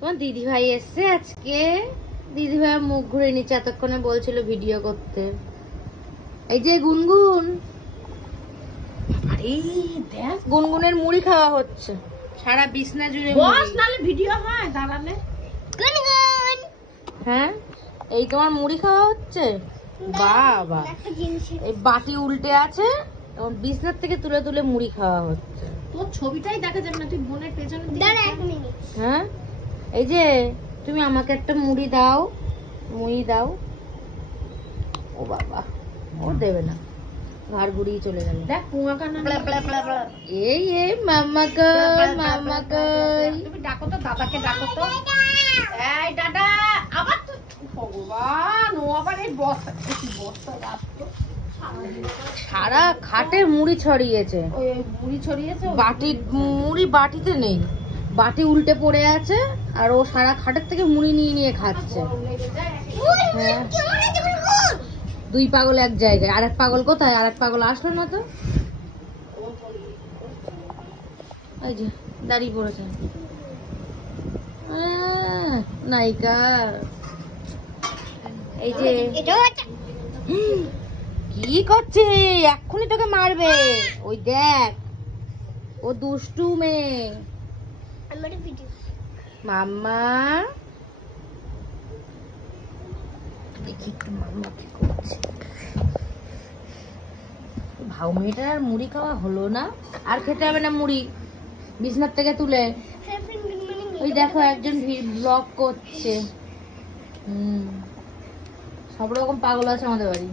তোমার দিদি ভাই এসছে আজকে। দিদি ভাই মুখ ঘুরে নিচ্ছে, এতক্ষণে বলছিল ভিডিও করতে। এই যে গুনগুন, আরে দেখ গুনগুনের মুড়ি খাওয়া হচ্ছে সারা বিছনা জুড়ে। বস নালে ভিডিও হয় দাঁড়ালে। গুনগুন, হ্যাঁ এই তোমার মুড়ি খাওয়া হচ্ছে। বাবা এই বাটি উল্টে আছে, বিছনার থেকে তুলে তুলে মুড়ি খাওয়া হচ্ছে। তোর ছবিটাই দেখা যাবে না, তুই বোনের পেছনে দাঁড়া এক মিনিট। হ্যাঁ এই যে তুমি আমাকে একটা মুড়ি দাও, মুড়ি দাও। ও বাবা ও দেবে না, ঘাড় ঘুরিয়ে চলে যাবে। দেখ পুঙা কানা। এই এই মামা কই, মামা কই। তুমি ডাকো তো দাদাকে, ডাকো তো। এই দাদা আবার তো ভগবান, ও আবার এই বস্তা কি বস্তা রাখতো। সারা খাটে মুড়ি ছড়িয়েছে। ওই মুড়ি ছড়িয়েছে, বাটি মুড়ি বাটিতে নেই, বাটি উল্টে পড়ে আছে আর ও সারা খাটের থেকে মুড়ি নিয়ে নিয়ে খাচ্ছে। হ্যাঁ দুই পাগল এক জায়গায়, আরেক পাগল কোথায়? আরেক পাগল আসলো না তো, এই যে দাঁড়িয়ে পড়েছে নায়িকা। এই যে কি করছে, এক্ষুনি তোকে মারবে। ওই দেখ ও দুষ্টু মেয়ে। মাম্মা দেখি একটু মাম্মা কি করছে। ভাউ মেয়েটার আর মুড়ি খাওয়া হলো না, আর খেতে হবে না মুড়ি বিছনার থেকে তুলে। ওই দেখো একজন ব্লগ করছে। সব রকম পাগল আছে আমাদের বাড়ি।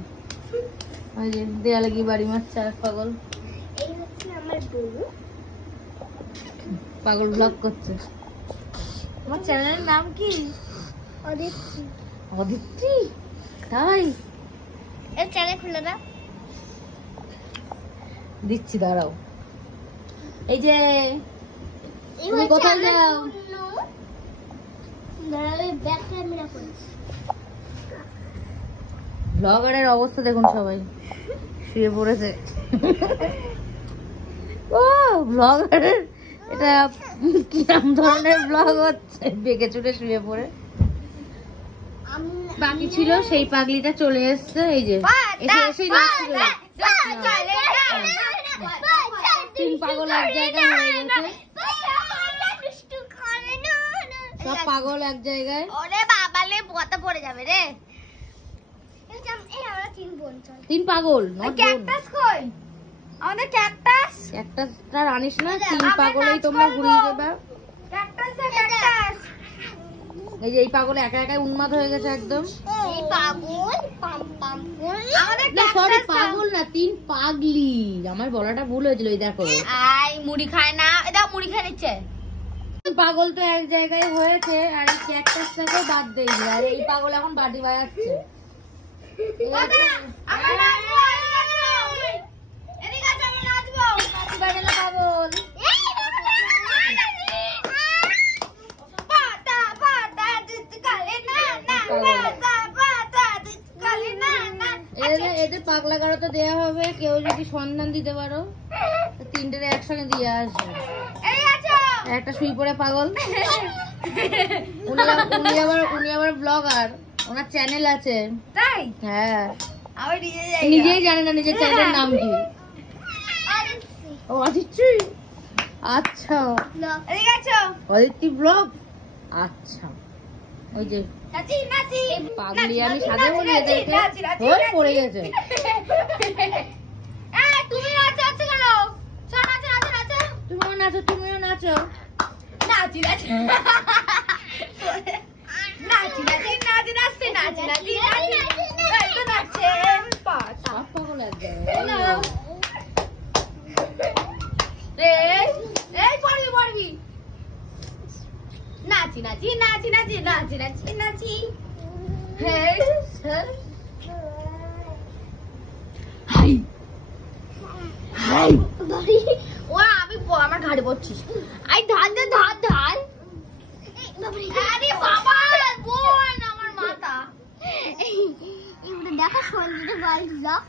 ওই যে দেয়ালে গিয়ে বাড়ি মারছে আর পাগল, পাগল ব্লগ করছে। তোমার চ্যানেলের নাম কি? অদিতি। অদিতি তাই? এর চ্যানেল খুলে দাও। দিচ্ছি দাঁড়াও। এই যে তুমি কোথায় যাও? ব্লগারের অবস্থা দেখুন, সবাই শুয়ে পড়েছে। ও ব্লগারের এটা কিরম ধরনের ব্লগ হচ্ছে, বেগে চুটে শুয়ে পড়ে। বাকি ছিল সেই পাগলিটা চলে এসছে। এই যে তিন পাগল এক জায়গায় হয়ে গেছে, সব পাগল এক জায়গায়। ওরে বাবালে বোতা পড়ে যাবে রে। তিন পাগল ক্যাকটাস কই? আমাদের ক্যাকটাস, ক্যাকটাসটা আনিস না, তিন পাগলেই তোমরা ঘুরিয়ে দেবা। Cactus cactus. এই যে এই পাগল একা একাই উন্মাদ হয়ে গেছে একদম। এই পাগল পাম পাম আমাদের সরি পাগল না, তিন পাগলি। আমার বলাটা ভুল হয়েছিল। এই দেখো আই মুড়ি খায় না, এটা মুড়ি খেয়ে নিচ্ছে। পাগল তো এক জায়গায় হয়েছে, আর এই ক্যাকটাসটাকে বাদ দেই। আর এই পাগল এখন বাটি বাজাচ্ছে। এদের পাগলা গাড়োতে দেওয়া হবে, কেউ যদি সন্ধান দিতে পারো তিনটে একসঙ্গে দিয়ে আসবে। একটা শুই পড়ে পাগল, উনি আবার ব্লগার, ওনার চ্যানেল আছে। তাই? হ্যাঁ নিজেই জানে না নিজের চ্যানেলের নাম কি। ও অদিতি, আচ্ছা অদিতি ব্লগ, আচ্ছা। ওই যে পাগলি আমি সাথে বলি এদেরকে পড়ে গেছে। তুমিও নাচো, তুমিও নাচো। নাচি নাচি নাচি নাচি নাচি নাচতে নাচি নাচি নাচতে নাচছে পাগল একদম। এই পড়বি পড়বি। নাচি নাচি নাচি নাচি নাচি নাচি নাচি। আমি আমার ঘাড়ে পড়ছিস। আই ধার দে ধার ধার। আরে বাবা বোন আমার মাথা। দেখো সঞ্জিতা গার্লস ব্লগ।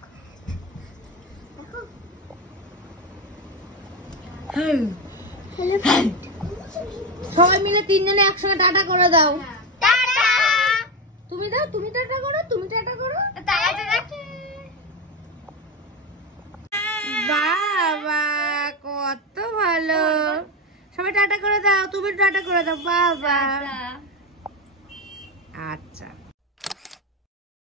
সবাই মিলে তিনজনে একসঙ্গে টাটা করে দাও। তুমি দাও, তুমি টাটা করো, তুমি টাটা করো। বাবা কত ভালো, সবাই টাটা করে দাও, তুমি টাটা করে দাও। বাবা আচ্ছা।